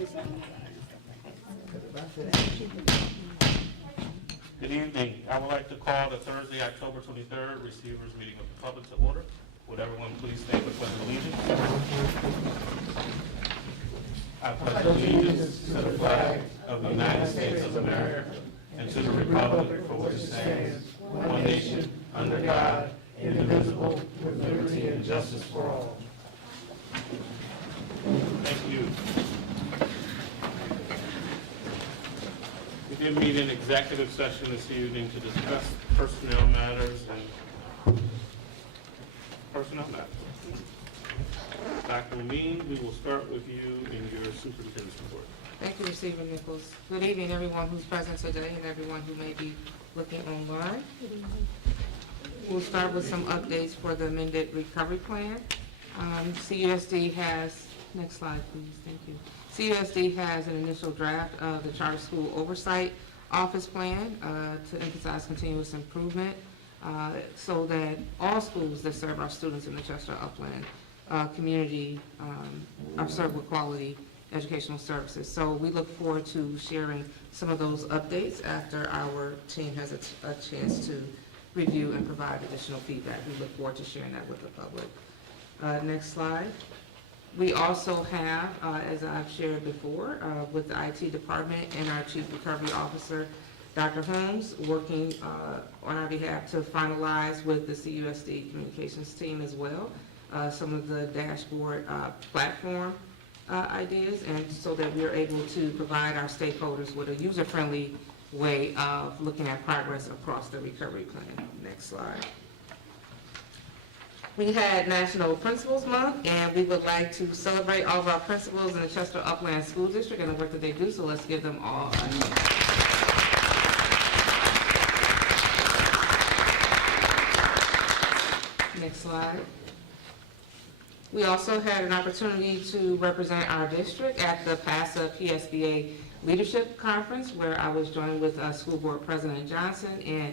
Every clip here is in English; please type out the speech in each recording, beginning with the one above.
Good evening. I would like to call the Thursday, October 23rd, Receivers Meeting of the Public to order. Would everyone please stand for the Pledge of Allegiance? I pledge allegiance to the flag of the United States of America and to the republic for which it stands, one nation, under God, indivisible, with liberty and justice for all. Thank you. We did meet in executive session this evening to discuss personnel matters and personnel matters. Dr. Lamine, we will start with you in your superintendent's report. Thank you, Receiver Nichols. Good evening, everyone who's present today and everyone who may be looking online. We'll start with some updates for the amended recovery plan. CUSD has, next slide please, thank you. CUSD has an initial draft of the Charter School Oversight Office Plan to emphasize continuous improvement so that all schools that serve our students in the Chester Upland community are served with quality educational services. So we look forward to sharing some of those updates after our team has a chance to review and provide additional feedback. We look forward to sharing that with the public. Next slide. We also have, as I've shared before, with the IT department and our Chief Recovery Officer, Dr. Holmes, working on our behalf to finalize with the CUSD communications team as well, some of the dashboard platform ideas, and so that we are able to provide our stakeholders with a user-friendly way of looking at progress across the recovery plan. Next slide. We had National Principals Month, and we would like to celebrate all of our principals in the Chester Upland School District and the work that they do, so let's give them all a hand. Next slide. We also had an opportunity to represent our district at the PASA PSBA Leadership Conference, where I was joined with School Board President Johnson and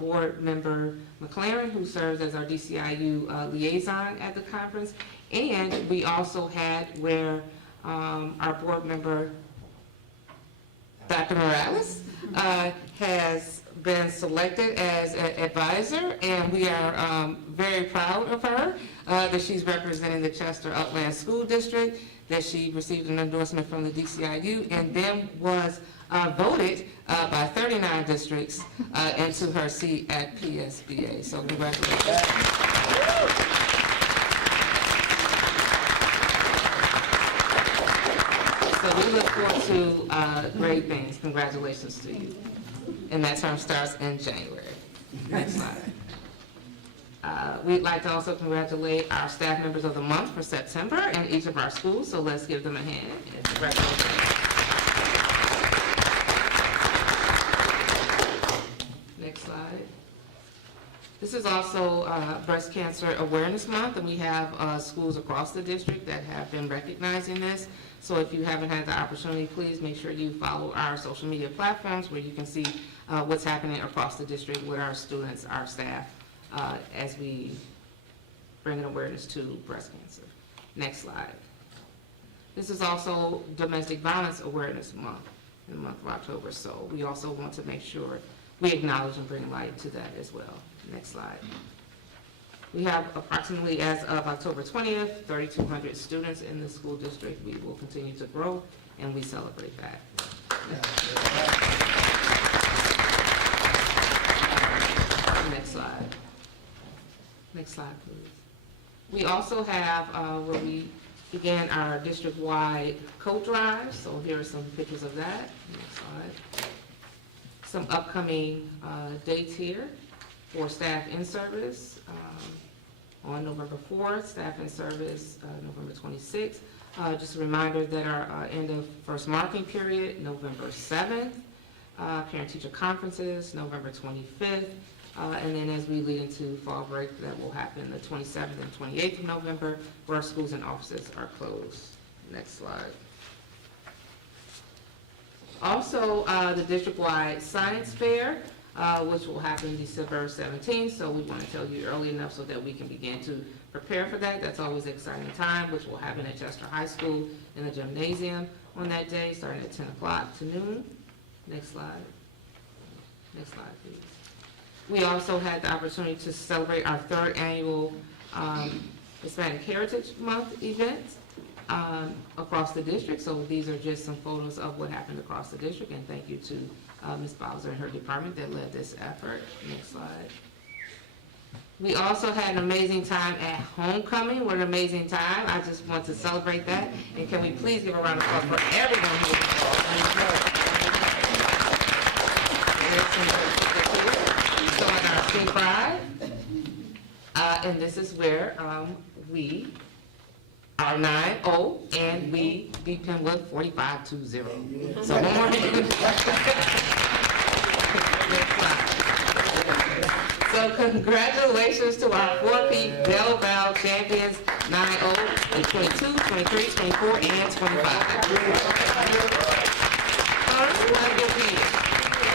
Board Member McLaren, who serves as our DCIU liaison at the conference. And we also had where our Board Member, Dr. Morales, has been selected as an advisor, and we are very proud of her, that she's representing the Chester Upland School District, that she received an endorsement from the DCIU, and then was voted by 39 districts into her seat at PSBA. So congratulations. So we look forward to great things. Congratulations to you. And that term starts in January. Next slide. We'd like to also congratulate our staff members of the month for September in each of our schools, so let's give them a hand. And congratulations. Next slide. This is also Breast Cancer Awareness Month, and we have schools across the district that have been recognizing this. So if you haven't had the opportunity, please make sure you follow our social media platforms where you can see what's happening across the district with our students, our staff, as we bring an awareness to breast cancer. Next slide. This is also Domestic Violence Awareness Month, in the month of October, so we also want to make sure we acknowledge and bring light to that as well. Next slide. We have approximately, as of October 20th, 3,200 students in the school district. We will continue to grow, and we celebrate that. Next slide. Next slide, please. We also have where we began our district-wide coat drive. So here are some pictures of that. Next slide. Some upcoming dates here for staff in service. On November 4th, staff in service November 26th. Just a reminder that our end of first marking period, November 7th. Parent-teacher conferences, November 25th. And then as we lead into fall break, that will happen the 27th and 28th of November, where our schools and offices are closed. Next slide. Also, the district-wide science fair, which will happen December 17th. So we want to tell you early enough so that we can begin to prepare for that. That's always an exciting time, which will happen at Chester High School in the gymnasium. on that day, starting at 10 o'clock to noon. Next slide. Next slide, please. We also had the opportunity to celebrate our third annual Hispanic Heritage Month event across the district. So these are just some photos of what happened across the district, and thank you to Ms. Bowser and her department that led this effort. Next slide. We also had an amazing time at homecoming. What an amazing time. I just want to celebrate that. And can we please give a round of applause for everyone who was involved. Showing our King Pride. And this is where we are 9-0 and we beat Penwood 45-0. So one more Next slide. So congratulations to our 4P Bell Bow champions, 9-0 in 22, 23, 24, and 25. First, let it be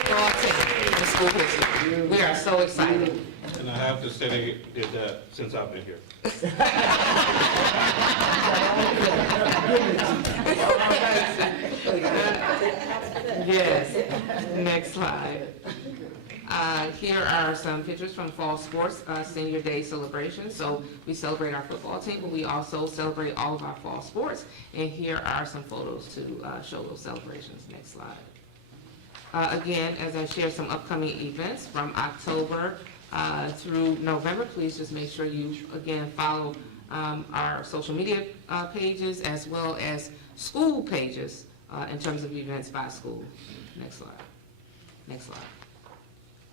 for all 10 in school history. We are so excited. And I have to say they did that since I've been here. Yes. Next slide. Here are some pictures from Fall Sports Senior Day celebration. So we celebrate our football team, but we also celebrate all of our fall sports. And here are some photos to show those celebrations. Next slide. Again, as I share some upcoming events from October through November, please just make sure you, again, follow our social media pages as well as school pages in terms of events by school. Next slide. Next slide.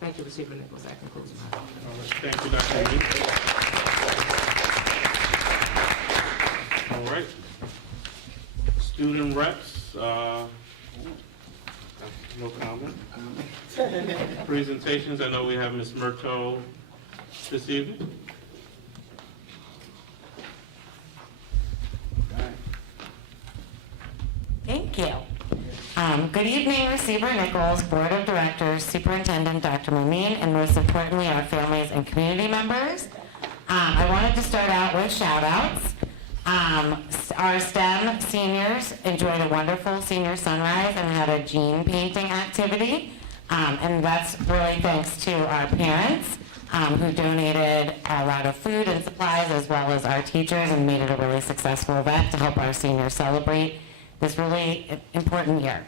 Thank you, Receiver Nichols. That concludes my. Thank you, Dr. Lee. All right. Student reps, no comment. Presentations, I know we have Ms. Murto this evening. Thank you. Good evening, Receiver Nichols, Board of Directors, Superintendent Dr. Momin, and most importantly, our families and community members. I wanted to start out with shout-outs. Our STEM seniors enjoyed a wonderful senior sunrise and had a gene painting activity. And that's really thanks to our parents who donated a lot of food and supplies, as well as our teachers, and made it a really successful event to help our seniors celebrate this really important year.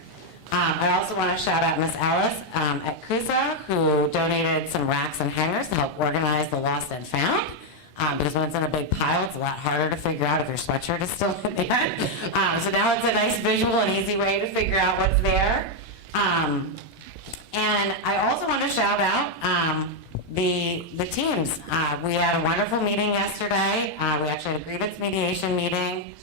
I also want to shout out Miss Alice at CUSA, who donated some racks and hangers to help organize the lost and found. Because when it's in a big pile, it's a lot harder to figure out if your sweatshirt is still in there. So now it's a nice visual and easy way to figure out what's there. And I also want to shout out the teams. We had a wonderful meeting yesterday. We actually had a grievance mediation meeting.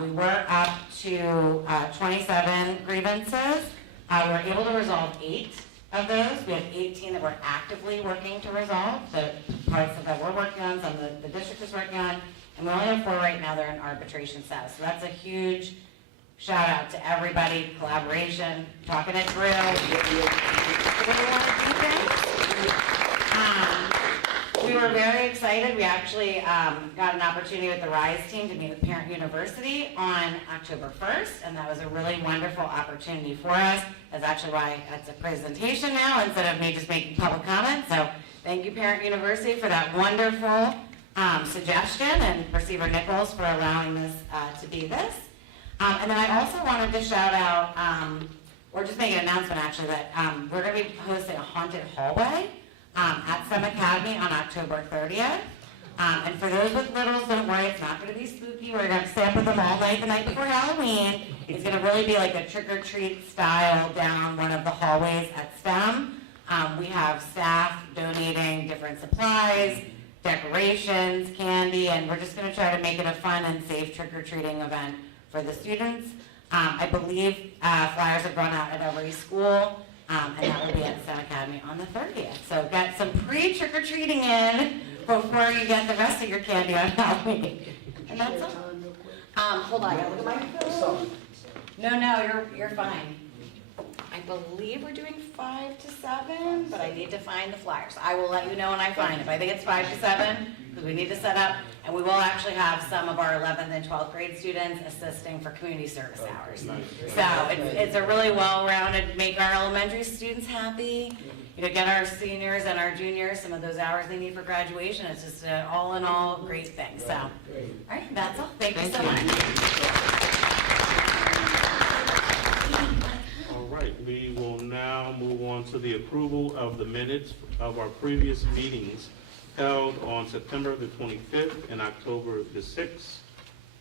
We were up to 27 grievances. We were able to resolve 8 of those. We had 18 that we're actively working to resolve, the parts that we're working on, some the district is working on, and we only have 4 right now that are in arbitration status. So that's a huge shout out to everybody, collaboration, talking it through. We were very excited. We actually got an opportunity with the RISE team to meet with Parent University on October 1st, and that was a really wonderful opportunity for us. That's actually why it's a presentation now instead of me just making public comments. So thank you, Parent University, for that wonderful suggestion, and Receiver Nichols for allowing this to be this. And then I also wanted to shout out, or just make an announcement actually, that we're going to be hosting a haunted hallway at STEM Academy on October 30th. And for those with littles, don't worry, it's not going to be spooky. We're going to stay up with them all night the night before Halloween. It's going to really be like a trick-or-treat style down one of the hallways at STEM. We have staff donating different supplies, decorations, candy, and we're just going to try to make it a fun and safe trick-or-treating event for the students. I believe flyers have gone out at every school. And that will be at STEM Academy on the 30th. So get some pre-trick-or-treating in before you get the rest of your candy on Halloween. And that's all. Hold on, I gotta look at my phone. No, you're fine. I believe we're doing 5 to 7, but I need to find the flyers. I will let you know when I find it. But I think it's 5 to 7, because we need to set up, and we will actually have some of our 11th and 12th grade students assisting for community service hours. So it's a really well-rounded, make our elementary students happy, get our seniors and our juniors some of those hours they need for graduation. It's just an all in all great thing. So, all right, that's all. Thank you so much. All right, we will now move on to the approval of the minutes of our previous meetings held on September the 25th and October the 6th.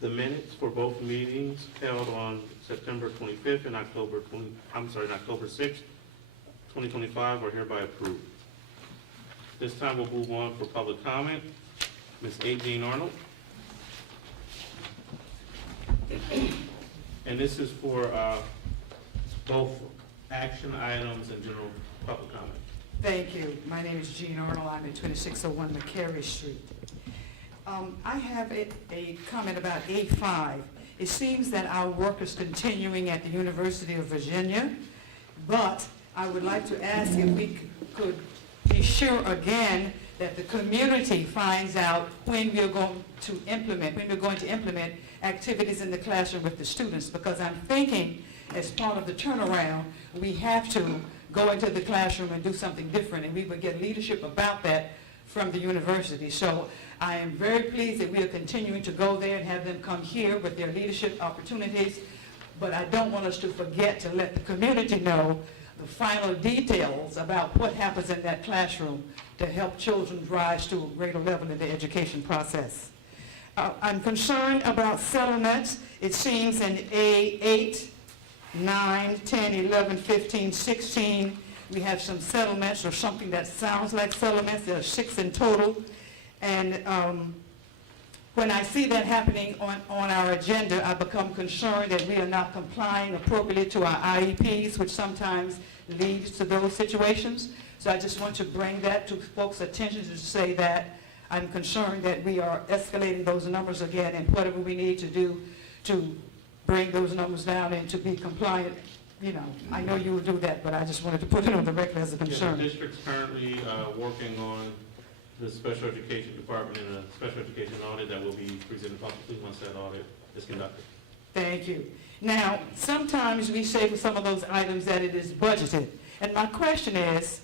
The minutes for both meetings held on September 25th and October 6th, 2025 are hereby approved. This time we'll move on for public comment. Ms. A. Jean Arnold. And this is for both action items and general public comment. Thank you. My name is Jean Arnold. I'm at 2601 McCary Street. I have a comment about A5. It seems that our work is continuing at the University of Virginia, but I would like to ask if we could be sure again that the community finds out when we're going to implement activities in the classroom with the students, because I'm thinking as part of the turnaround, we have to go into the classroom and do something different, and we would get leadership about that from the university. So I am very pleased that we are continuing to go there and have them come here with their leadership opportunities, but I don't want us to forget to let the community know the final details about what happens in that classroom to help children rise to a greater level in the education process. I'm concerned about settlements. It seems in A8, 9, 10, 11, 15, 16, we have some settlements or something that sounds like settlements. There are 6 in total. And when I see that happening on our agenda, I become concerned that we are not complying appropriately to our IEPs, which sometimes leads to those situations. So I just want to bring that to folks' attention to say that I'm concerned that we are escalating those numbers again, and whatever we need to do to bring those numbers down and to be compliant, I know you will do that, but I just wanted to put it on the record as a concern. The district's currently working on the special education department in a special education audit that will be presented publicly once that audit is conducted. Thank you. Now, sometimes we say for some of those items that it is budgeted. And my question is,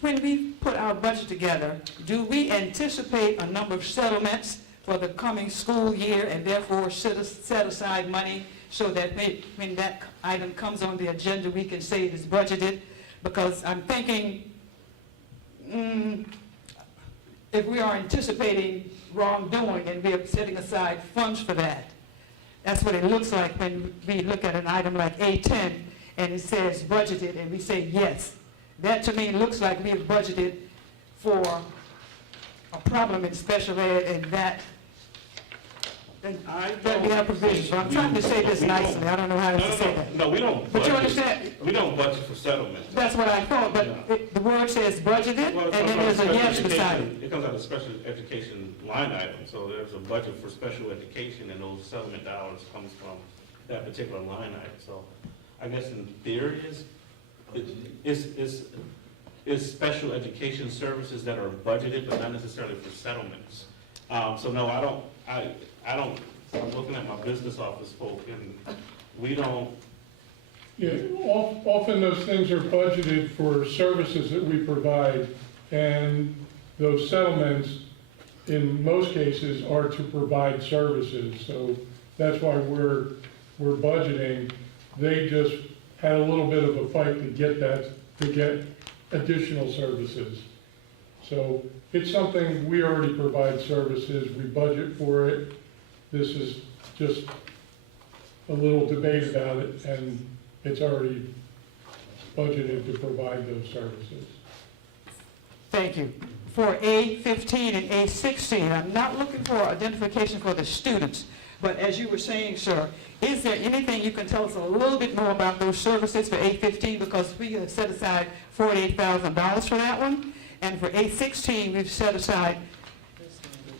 when we put our budget together, do we anticipate a number of settlements for the coming school year and therefore set aside money so that when that item comes on the agenda, we can say it is budgeted? Because I'm thinking, if we are anticipating wrongdoing and we are setting aside funds for that, that's what it looks like when we look at an item like A10 and it says budgeted and we say yes. That to me looks like we have budgeted for a problem in special ed and that we have provisions. So I'm trying to say this nicely. I don't know how to say that. No, we don't. But you understand? We don't budget for settlement. That's what I thought, but the word says budgeted, Well, and then there's a yes beside it. It comes out of special education line item, so there's a budget for special education, and those settlement dollars comes from that particular line item. So I guess in theory is special education services that are budgeted, but not necessarily for settlements. So no, I don't. I'm looking at my business office folk, and we don't. Yeah, often those things are budgeted for services that we provide, and those settlements, in most cases, are to provide services. So that's why we're budgeting. They just had a little bit of a fight to get additional services. So it's something, we already provide services, we budget for it. This is just a little debate about it, and it's already budgeted to provide those services. Thank you. For A15 and A16, I'm not looking for identification for the students, but as you were saying, sir, is there anything you can tell us a little bit more about those services for A15, because we have set aside $48,000 for that one, and for A16 we've set aside,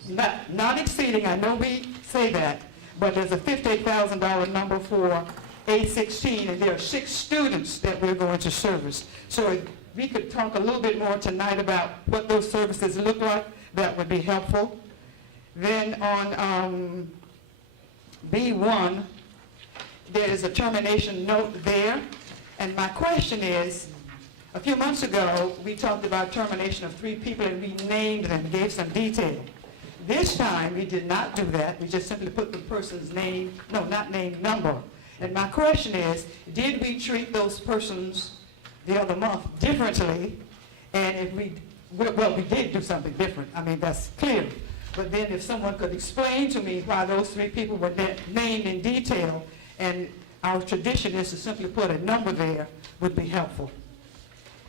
not exceeding, I know we say that, but there's a $58,000 number for A16, and there are 6 students that we're going to service. So if we could talk a little bit more tonight about what those services look like, that would be helpful. Then on B1, there is a termination note there. And my question is, a few months ago, we talked about termination of 3 people and we named them, gave some detail. This time, we did not do that. We just simply put the person's name, no, not name, number. And my question is, did we treat those persons the other month differently? And if we, well, we did do something different. I mean, that's clear. But then if someone could explain to me why those 3 people were named in detail, and our tradition is to simply put a number there, would be helpful.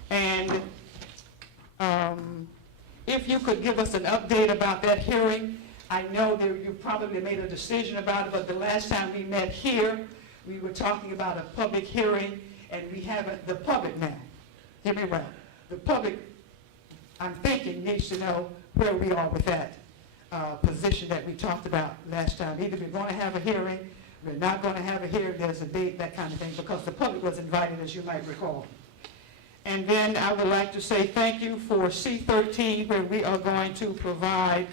And if you could give us an update about that hearing. I know that you probably made a decision about it, but the last time we met here, we were talking about a public hearing, and we haven't, the public now, hear me well, the public, I'm thinking, needs to know where we are with that position that we talked about last time. Either we're going to have a hearing, we're not going to have a hearing, there's a date, that kind of thing, because the public was invited, as you might recall. And then I would like to say thank you for C13, where we are going to provide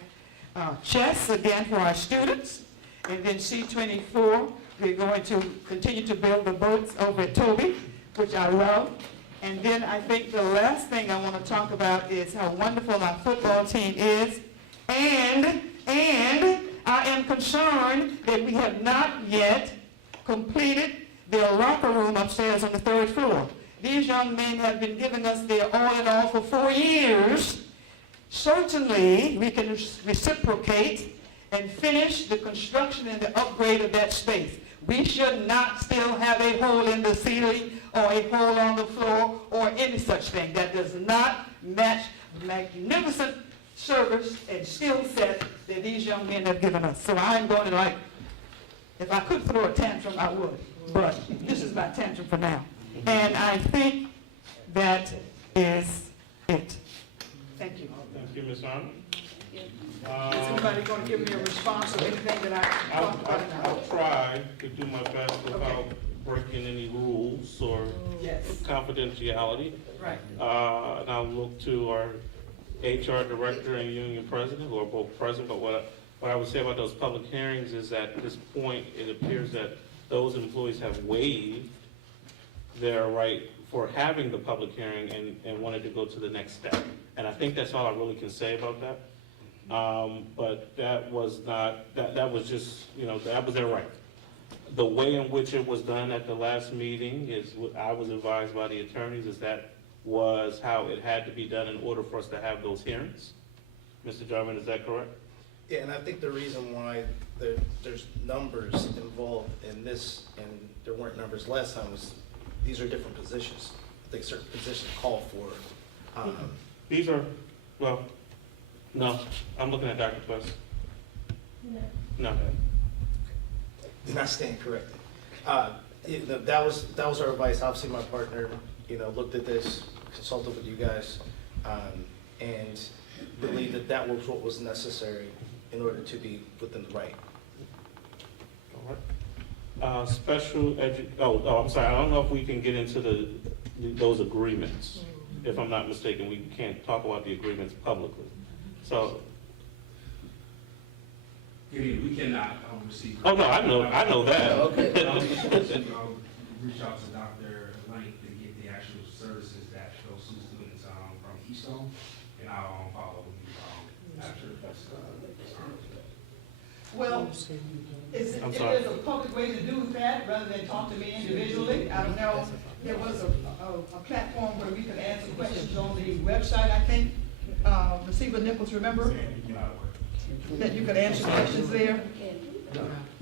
chess again for our students. And then C24, we're going to continue to build the boats over at Toby, which I love. And then I think the last thing I want to talk about is how wonderful our football team is. And I am concerned that we have not yet completed their locker room upstairs on the 3rd floor. These young men have been giving us their all in all for 4 years. Certainly, we can reciprocate and finish the construction and the upgrade of that space. We should not still have a hole in the ceiling or a hole on the floor or any such thing. That does not match the magnificent service and skill set that these young men have given us. So I'm going to, like, if I could throw a tantrum, I would. But this is my tantrum for now. And I think that is it. Thank you. Thank you, Ms. Arnold. Is anybody going to give me a response or anything that I talked about? I'll try to do my best without breaking any rules or Yes, confidentiality. right. And I'll look to our HR director and union president, who are both present. But what I would say about those public hearings is that at this point, it appears that those employees have waived their right for having the public hearing and wanted to go to the next step. And I think that's all I really can say about that. But that was not, that was just, you know, that was their right. The way in which it was done at the last meeting is what I was advised by the attorneys, is that was how it had to be done in order for us to have those hearings. Mr. Jarman, is that correct? Yeah, and I think the reason why there's numbers involved in this, and there weren't numbers last time, was these are different positions. I think certain positions call for. These are, well, no, I'm looking at Dr. Quest. No. Did not stand corrected. That was our advice. Obviously, my partner, looked at this, consulted with you guys, and believed that was what was necessary in order to be within the right. All right. Special I'm sorry, I don't know if we can get into those agreements. If I'm not mistaken, we can't talk about the agreements publicly. So. We cannot receive. Oh, no, I know that. Okay. Reach out to Dr. Link to get the actual services that those students from Keystone, and I'll follow with you after this. Well, if there's a public way to do that, rather than talk to me individually, I don't know. There was a platform where we could answer questions on the website, I think. Receiver Nichols, remember? That you could answer questions there?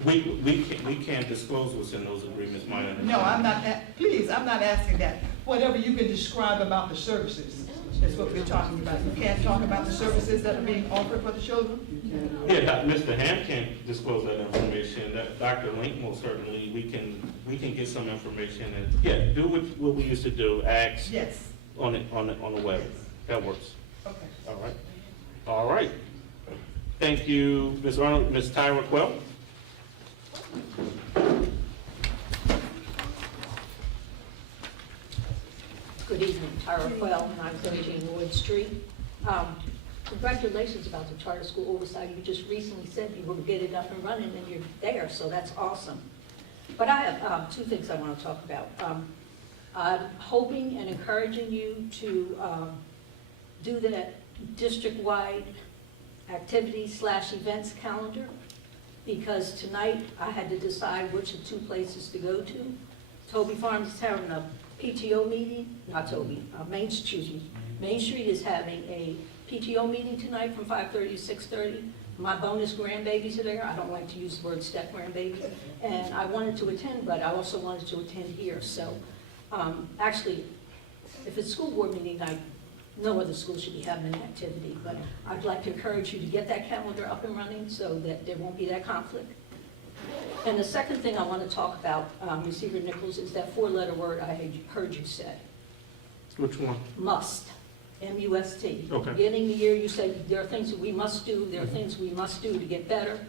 We can't disclose what's in those agreements, my understanding. No, I'm not, please, I'm not asking that. Whatever you can describe about the services is what we're talking about. You can't talk about the services that are being offered for the children? Yeah, Mr. Ham can't disclose that information. Dr. Link, most certainly, we can get some information and, yeah, do what we used to do, ask Yes. on the web. That works. Okay. All right. All right. Thank you, Ms. Arnold. Ms. Tyra Quell? Well, 913 Lloyd Street. Congratulations about the charter school oversight. You just recently said you will get it up and running, and you're there, so that's awesome. But I have two things I want to talk about. I'm hoping and encouraging you to do that district-wide activity/events calendar, because tonight I had to decide which of two places to go to. Toby Farms is having a PTO meeting, not Toby, Main Street is having a PTO meeting tonight from 5:30 to 6:30. My bonus grandbabies are there. I don't like to use the word step grandbaby. And I wanted to attend, but I also wanted to attend here. So actually, if it's school board meeting night, no other school should be having an activity. But I'd like to encourage you to get that calendar up and running so that there won't be that conflict. And the second thing I want to talk about, Receiver Nichols, is that four-letter word I had heard you say. Which one? Must. M-U-S-T. Okay. Beginning of the year, you said there are things that we must do, there are things we must do to get better.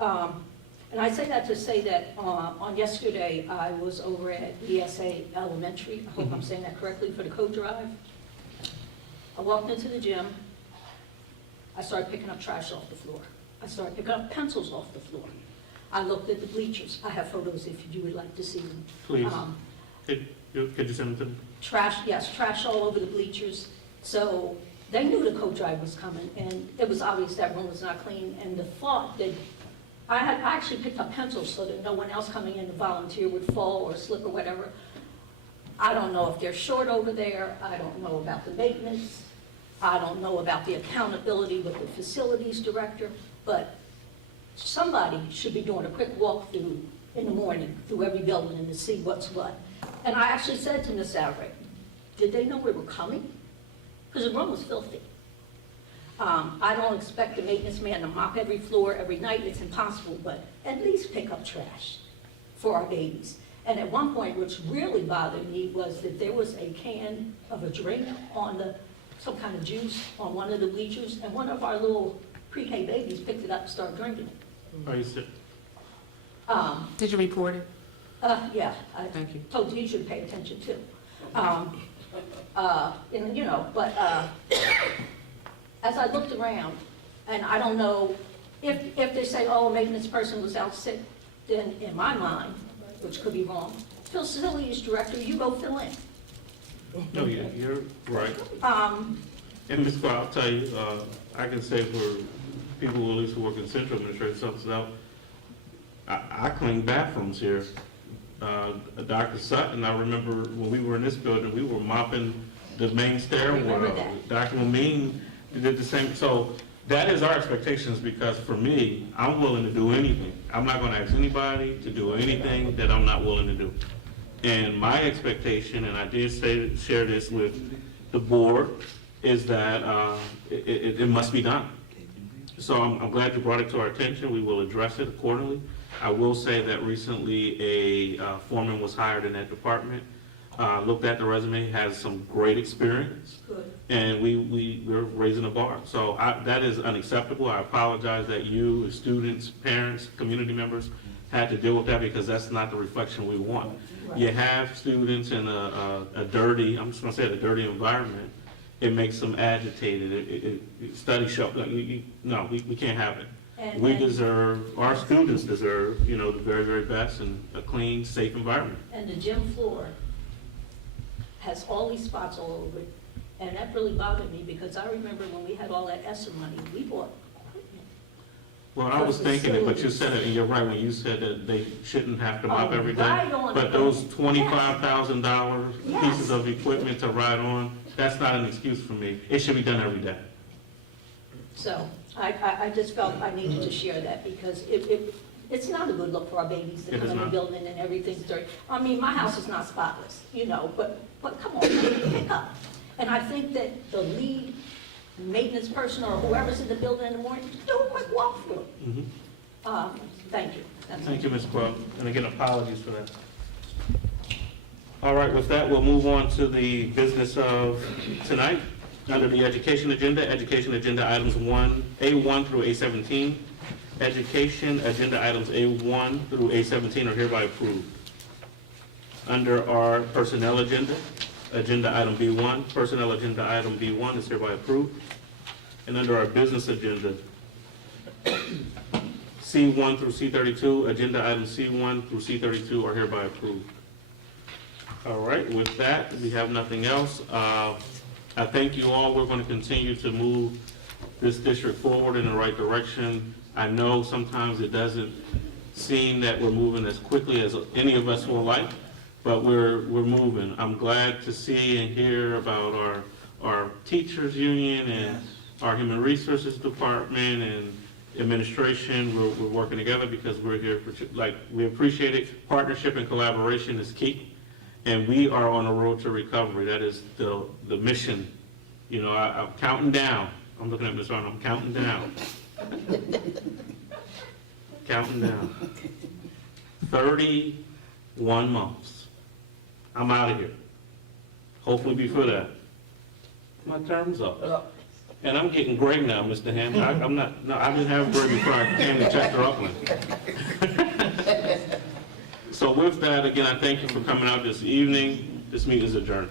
And I say that to say that on yesterday, I was over at ESA Elementary. I hope I'm saying that correctly, for the coat drive. I walked into the gym. I started picking up trash off the floor. I started picking up pencils off the floor. I looked at the bleachers. I have photos if you would like to see them. Please. Could you send them to me? Trash, yes, trash all over the bleachers. So they knew the coat drive was coming, and it was obvious that room was not clean. And the thought that I actually picked up pencils so that no one else coming in to volunteer would fall or slip or whatever. I don't know if they're short over there. I don't know about the maintenance. I don't know about the accountability with the facilities director, but somebody should be doing a quick walkthrough in the morning through every building and to see what's what. And I actually said to Ms. Albright, did they know we were coming? Because the room was filthy. I don't expect the maintenance man to mop every floor every night. It's impossible, but at least pick up trash for our babies. And at one point, which really bothered me, was that there was a can of a drink on some kind of juice on one of the bleachers, and one of our little pre-K babies picked it up and started drinking it. Are you sick? Did you report it? Yeah, I Thank you. told you should pay attention too. And you know, but as I looked around, and I don't know if they say, oh, a maintenance person was out sick, then in my mind, which could be wrong, facilities director, you go fill in. No, you're right. And Ms. Clark, I'll tell you, I can say for people who at least work in central administration, something else, I clean bathrooms here. Dr. Sutton, I remember when we were in this building, we were mopping the main stairwell. Dr. Mameen did the same. So that is our expectations, because for me, I'm willing to do anything. I'm not going to ask anybody to do anything that I'm not willing to do. And my expectation, and I did share this with the board, is that it must be done. So I'm glad you brought it to our attention. We will address it accordingly. I will say that recently a foreman was hired in that department. Looked at the resume, has some great experience. Good. And we're raising the bar. So that is unacceptable. I apologize that you, as students, parents, community members, had to deal with that, because that's not the reflection we want. Right. You have students in a dirty, I'm just gonna say, a dirty environment. It makes them agitated. Studies show, no, we can't have it. And- We and- deserve, our students deserve, the very, very best and a clean, safe environment. And the gym floor has all these spots all over it. And that really bothered me, because I remember when we had all that ESSER money, we bought equipment. Well, I was thinking it, but you said it, and you're right when you said that they shouldn't have to mop Oh, every day. right on. But those $25,000 Yes. pieces of equipment to ride on, that's not an excuse for me. It should be done every day. So I just felt I needed to share that, because it's not a good look for our babies to It come is in the not. building and everything's dirty. I mean, my house is not spotless, but come on, pick up. And I think that the lead maintenance person or whoever's in the building in the morning, do a quick walkthrough. Thank you. That's Thank you, Ms. Quell. And again, apologies for that. All right, with that, we'll move on to the business of tonight. Under the education agenda items A1 through A17. Education agenda items A1 through A17 are hereby approved. Under our personnel agenda, agenda item B1, personnel agenda item B1 is hereby approved. And under our business agenda, C1 through C32, agenda items C1 through C32 are hereby approved. All right, with that, we have nothing else. I thank you all. We're going to continue to move this district forward in the right direction. I know sometimes it doesn't seem that we're moving as quickly as any of us will like, but we're moving. I'm glad to see and hear about our teachers union and our human resources department and administration. We're working together because we're here for, we appreciate it. Partnership and collaboration is key. And we are on a road to recovery. That is the mission. You know, I'm counting down. I'm looking at Ms. Arnold. I'm counting down. Counting down. 31 months. I'm out of here. Hopefully before that. My term's up. And I'm getting gray now, Mr. Hammond. I didn't have gray before I came to Chester Upland. So with that, again, I thank you for coming out this evening. This meeting is adjourned.